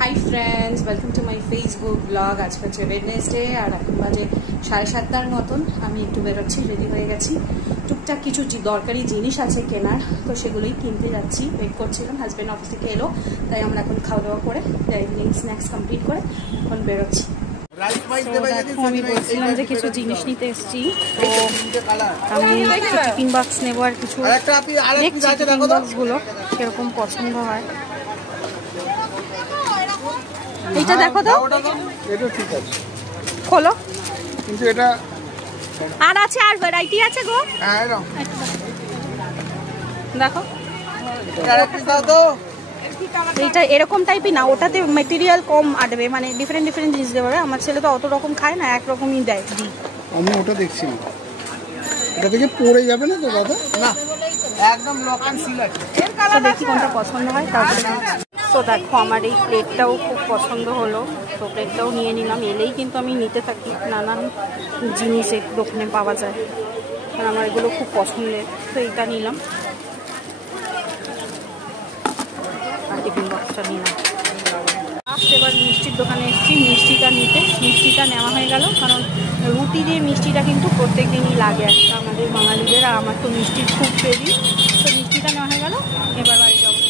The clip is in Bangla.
Hi friends, welcome to my Facebook blog. আজকে হচ্ছে ওয়েডনেসডে আর এখন বাজে 7:30 মতন। আমি একটু বেরোচ্ছি, রেডি হয়ে গেছি। টুকটাক কিছু দরকারি জিনিস আছে কেনার, তো সেগুলোই কিনতে যাচ্ছি। ওয়েট করছিলাম, হাজব্যান্ড অফিস থেকে এলো, তাই আমরা এখন খাওয়া দাওয়া করে ইভিনিং স্ন্যাক্স কমপ্লিট করে এখন বেরোচ্ছি। আমি বলছিলাম যে কিছু জিনিস নিতে এসেছি, তো আমি টিফিন বক্স নেবো আর কিছু দেখছি টিফিন বক্সগুলো কিরকম পছন্দ হয়। এটা দেখো তো, এটা ঠিক আছে, খোলো। কিন্তু এটা আর আছে, আর ভ্যারাইটি আছে গো। হ্যাঁ এরকম দেখো, দাও তো। এইটা এরকম টাইপই না, ওটাতে মেটেরিয়াল কম আটবে, মানে ডিফারেন্ট ডিফারেন্ট জিনিস দেবে। আমার ছেলে তো অত রকম খায় না, একরকমই দেয়। আমি ওটা দেখছি না, এটা থেকে পড়ে যাবে না তো দাদা? না, একদম লক এন্ড সিল আছে। তো দেখি কোনটা পছন্দ হয় তারপরে। তো দেখো, আমার এই প্লেটটাও খুব পছন্দ হলো, তো প্লেটটাও নিয়ে নিলাম। এলেই কিন্তু আমি নিতে থাকি, নানান জিনিস এই দোকানে পাওয়া যায়, কারণ আমার এগুলো খুব পছন্দের। তো এইটা নিলাম আর টিফিন বক্সটা নিলাম। লাস্ট এবার মিষ্টির দোকানে এসেছি মিষ্টিটা নিতে। মিষ্টিটা নেওয়া হয়ে গেল, কারণ রুটি দিয়ে মিষ্টিটা কিন্তু প্রত্যেক দিনই লাগে একটা আমাদের বাঙালিদের, আর আমার তো মিষ্টির খুব ক্রেজি। তো মিষ্টিটা নেওয়া হয়ে গেল, এবার বাড়ি যাবো।